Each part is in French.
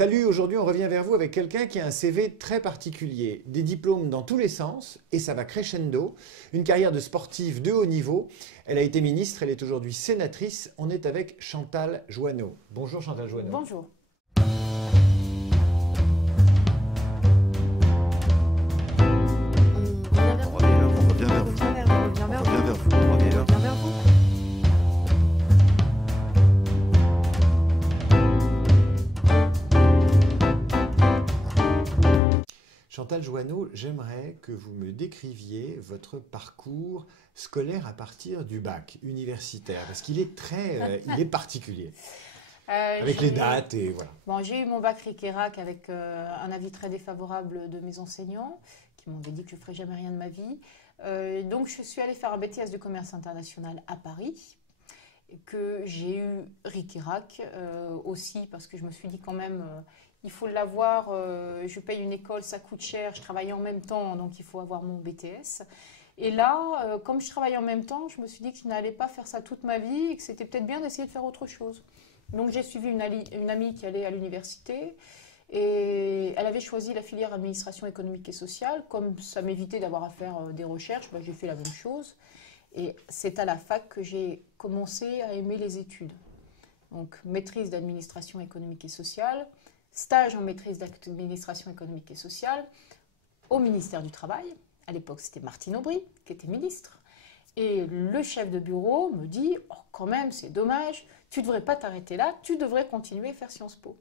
Salut, aujourd'hui on revient vers vous avec quelqu'un qui a un CV très particulier, des diplômes dans tous les sens et ça va crescendo, une carrière de sportive de haut niveau. Elle a été ministre, elle est aujourd'hui sénatrice. On est avec Chantal Joanneau. Bonjour Chantal Joanneau. Bonjour. Chantal Joanneau, j'aimerais que vous me décriviez votre parcours scolaire à partir du bac universitaire, parce qu'il est il est particulier, avec les dates et voilà. Bon, j'ai eu mon bac Ric-et-Rac avec un avis très défavorable de mes enseignants, qui m'avaient dit que je ne ferais jamais rien de ma vie. Donc, je suis allée faire un BTS de commerce international à Paris, que j'ai eu Ric-et-Rac aussi, parce que je me suis dit quand même... il faut l'avoir, je paye une école, ça coûte cher, je travaille en même temps, donc il faut avoir mon BTS. Et là, comme je travaillais en même temps, je me suis dit que je n'allais pas faire ça toute ma vie et que c'était peut-être bien d'essayer de faire autre chose. Donc j'ai suivi une amie qui allait à l'université et elle avait choisi la filière administration économique et sociale. Comme ça m'évitait d'avoir à faire des recherches, j'ai fait la même chose. Et c'est à la fac que j'ai commencé à aimer les études. Donc maîtrise d'administration économique et sociale, stage en maîtrise d'administration économique et sociale au ministère du Travail. À l'époque, c'était Martine Aubry qui était ministre. Et le chef de bureau me dit « Oh, quand même, c'est dommage, tu ne devrais pas t'arrêter là, tu devrais continuer à faire Sciences Po. »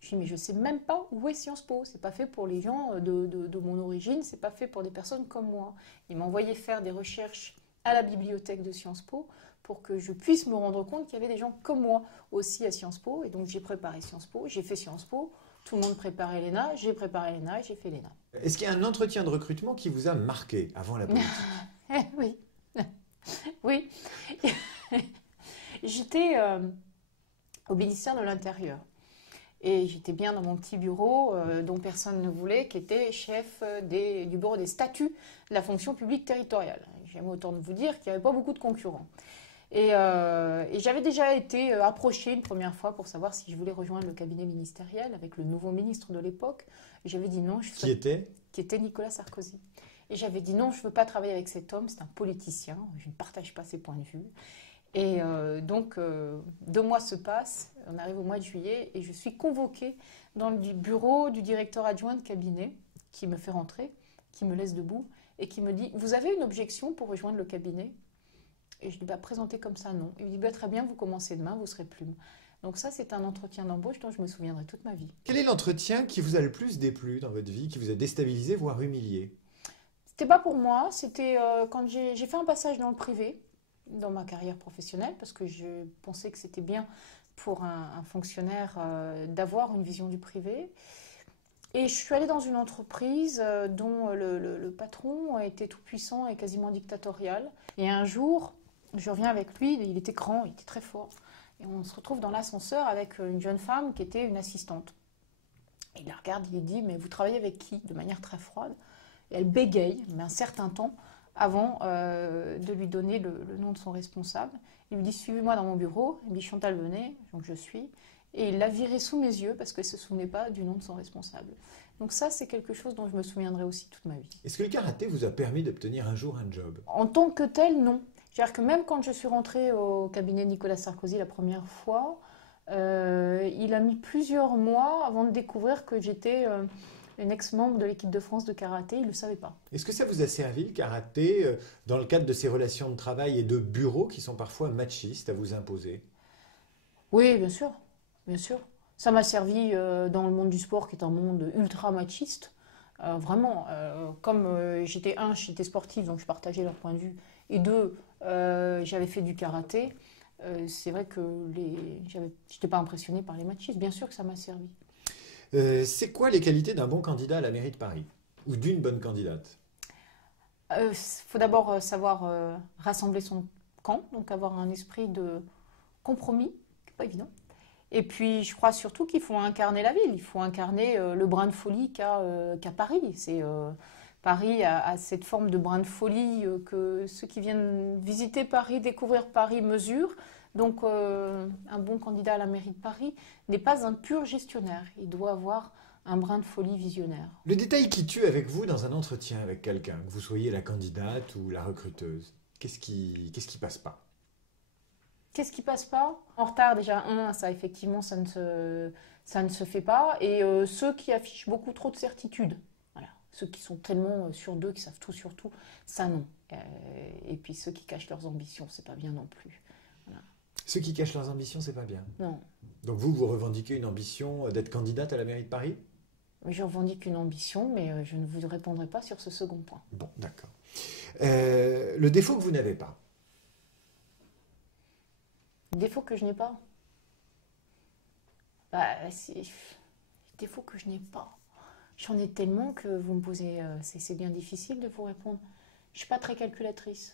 Je dis « Mais je ne sais même pas où est Sciences Po. Ce n'est pas fait pour les gens de mon origine, ce n'est pas fait pour des personnes comme moi. » Il m'a envoyé faire des recherches à la bibliothèque de Sciences Po pour que je puisse me rendre compte qu'il y avait des gens comme moi aussi à Sciences Po. Et donc j'ai préparé Sciences Po, j'ai fait Sciences Po, tout le monde préparait l'ENA, j'ai préparé l'ENA et j'ai fait l'ENA. Est-ce qu'il y a un entretien de recrutement qui vous a marqué avant la politique? Oui, oui. J'étais au ministère de l'Intérieur. Et j'étais bien dans mon petit bureau dont personne ne voulait, qui était chef du bureau des statuts de la fonction publique territoriale. J'aime autant vous dire qu'il n'y avait pas beaucoup de concurrents. Et j'avais déjà été approchée une première fois pour savoir si je voulais rejoindre le cabinet ministériel avec le nouveau ministre de l'époque. Et j'avais dit non. Qui était Nicolas Sarkozy. Et j'avais dit non, je ne veux pas travailler avec cet homme, c'est un politicien, je ne partage pas ses points de vue. Et donc, 2 mois se passent, on arrive au mois de juillet et je suis convoquée dans le bureau du directeur adjoint de cabinet qui me fait rentrer, qui me laisse debout et qui me dit « Vous avez une objection pour rejoindre le cabinet ?» Et je dis « Présentez comme ça, non. » Il me dit « Très bien, vous commencez demain, vous serez plume. » Donc ça, c'est un entretien d'embauche dont je me souviendrai toute ma vie. Quel est l'entretien qui vous a le plus déplu dans votre vie, qui vous a déstabilisé, voire humilié? C'était pas pour moi, c'était quand j'ai fait un passage dans le privé, dans ma carrière professionnelle, parce que je pensais que c'était bien pour un fonctionnaire d'avoir une vision du privé. Et je suis allée dans une entreprise dont le patron était tout puissant et quasiment dictatorial. Et un jour, je reviens avec lui, il était grand, il était très fort. Et on se retrouve dans l'ascenseur avec une jeune femme qui était une assistante. Et il la regarde, il lui dit « Mais vous travaillez avec qui ?» de manière très froide. Et elle bégaye, mais un certain temps, avant de lui donner le nom de son responsable. Il lui dit « Suivez-moi dans mon bureau ». Il me dit « Chantal, venez ». Donc je suis. Et il l'a viré sous mes yeux parce qu'elle ne se souvenait pas du nom de son responsable. Donc ça, c'est quelque chose dont je me souviendrai aussi toute ma vie. Est-ce que le karaté vous a permis d'obtenir un jour un job? En tant que tel, non. C'est-à-dire que même quand je suis rentrée au cabinet de Nicolas Sarkozy la première fois, il a mis plusieurs mois avant de découvrir que j'étais une ex-membre de l'équipe de France de karaté. Il ne le savait pas. Est-ce que ça vous a servi, le karaté, dans le cadre de ces relations de travail et de bureau qui sont parfois machistes à vous imposer? Oui, bien sûr. Bien sûr. Ça m'a servi dans le monde du sport qui est un monde ultra machiste. Vraiment, comme j'étais sportive, donc je partageais leur point de vue. Et 2, j'avais fait du karaté. C'est vrai que je n'étais pas impressionnée par les machistes. Bien sûr que ça m'a servi. C'est quoi les qualités d'un bon candidat à la mairie de Paris? Ou d'une bonne candidate? Faut d'abord savoir rassembler son camp, donc avoir un esprit de compromis, qui n'est pas évident. Et puis, je crois surtout qu'il faut incarner la ville. Il faut incarner le brin de folie qu'a Paris. Paris a cette forme de brin de folie que ceux qui viennent visiter Paris, découvrir Paris, mesurent. Donc, un bon candidat à la mairie de Paris n'est pas un pur gestionnaire. Il doit avoir un brin de folie visionnaire. Le détail qui tue avec vous dans un entretien avec quelqu'un, que vous soyez la candidate ou la recruteuse, qu'est-ce qui passe pas? Qu'est-ce qui passe pas? En retard, déjà, ça effectivement, ça ne se fait pas. Et ceux qui affichent beaucoup trop de certitudes, voilà. Ceux qui sont tellement sûrs d'eux, qui savent tout sur tout, ça non. Et puis ceux qui cachent leurs ambitions, c'est pas bien non plus. Voilà. Ceux qui cachent leurs ambitions, c'est pas bien. Non. Donc vous revendiquez une ambition d'être candidate à la mairie de Paris? Je revendique une ambition, mais je ne vous répondrai pas sur ce second point. Bon, d'accord. Le défaut que vous n'avez pas? Défaut que je n'ai pas? Bah, défaut que je n'ai pas. J'en ai tellement que vous me posez... c'est bien difficile de vous répondre. Je ne suis pas très calculatrice.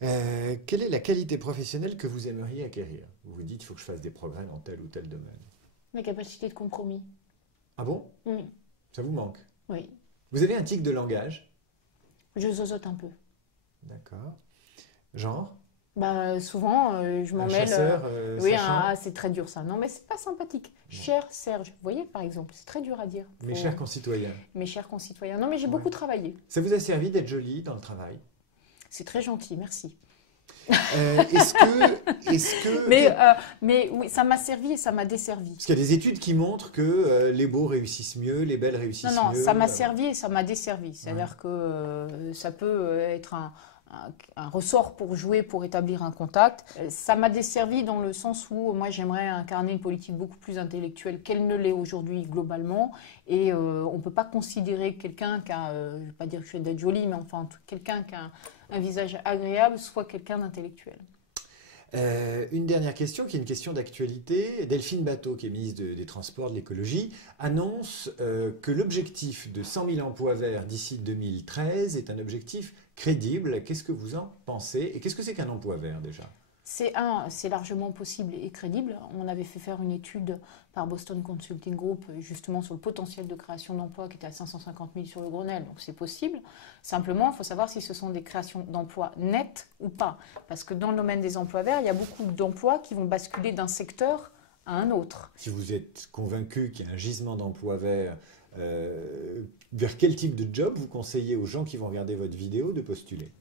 Quelle est la qualité professionnelle que vous aimeriez acquérir? Vous vous dites, il faut que je fasse des progrès dans tel ou tel domaine. Ma capacité de compromis. Ah bon? Oui. Ça vous manque? Oui. Vous avez un tic de langage? Je zozote un peu. D'accord. Genre? Bah, souvent, je m'en Un mêle. chasseur Oui, sachant? c'est très dur ça. Non, mais c'est pas sympathique. Cher Serge, vous voyez, par exemple, c'est très dur à dire. Mes chers concitoyens. Mes chers concitoyens. Non, mais j'ai Ouais. beaucoup travaillé. Ça vous a servi d'être jolie dans le travail? C'est très gentil, merci. Est-ce que... Mais oui, ça m'a servi et ça m'a desservi. Parce qu'il y a des études qui montrent que les beaux réussissent mieux, les belles réussissent Non, mieux. ça m'a servi et ça m'a desservi. C'est-à-dire que ça peut être un ressort pour jouer, pour établir un contact. Ça m'a desservi dans le sens où moi j'aimerais incarner une politique beaucoup plus intellectuelle qu'elle ne l'est aujourd'hui globalement. Et on ne peut pas considérer quelqu'un qui a, je ne vais pas dire que je suis d'être jolie, mais enfin quelqu'un qui a un visage agréable soit quelqu'un d'intellectuel. Une dernière question, qui est une question d'actualité. Delphine Batho, qui est ministre des Transports, de l'Écologie, annonce que l'objectif de 100 000 emplois verts d'ici 2013 est un objectif crédible. Qu'est-ce que vous en pensez? Et qu'est-ce que c'est qu'un emploi vert déjà? C'est largement possible et crédible. On avait fait faire une étude par Boston Consulting Group justement sur le potentiel de création d'emplois qui était à 550 000 sur le Grenelle. Donc c'est possible. Simplement, il faut savoir si ce sont des créations d'emplois nettes ou pas. Parce que dans le domaine des emplois verts, il y a beaucoup d'emplois qui vont basculer d'un secteur à un autre. Si vous êtes convaincu qu'il y a un gisement d'emplois verts, vers quel type de job vous conseillez aux gens qui vont regarder votre vidéo de postuler?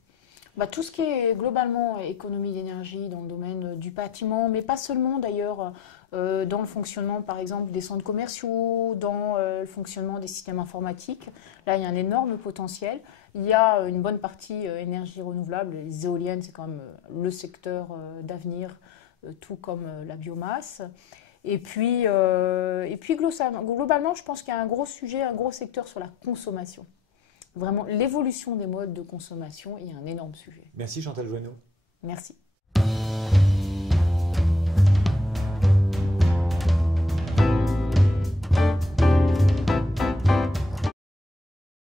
Tout ce qui est globalement économie d'énergie dans le domaine du bâtiment, mais pas seulement d'ailleurs, dans le fonctionnement par exemple des centres commerciaux, dans le fonctionnement des systèmes informatiques. Là, il y a un énorme potentiel. Il y a une bonne partie énergie renouvelable. Les éoliennes, c'est quand même le secteur d'avenir, tout comme la biomasse. Et puis globalement, je pense qu'il y a un gros sujet, un gros secteur sur la consommation. Vraiment, l'évolution des modes de consommation est un énorme sujet. Merci Chantal Joanneau. Merci.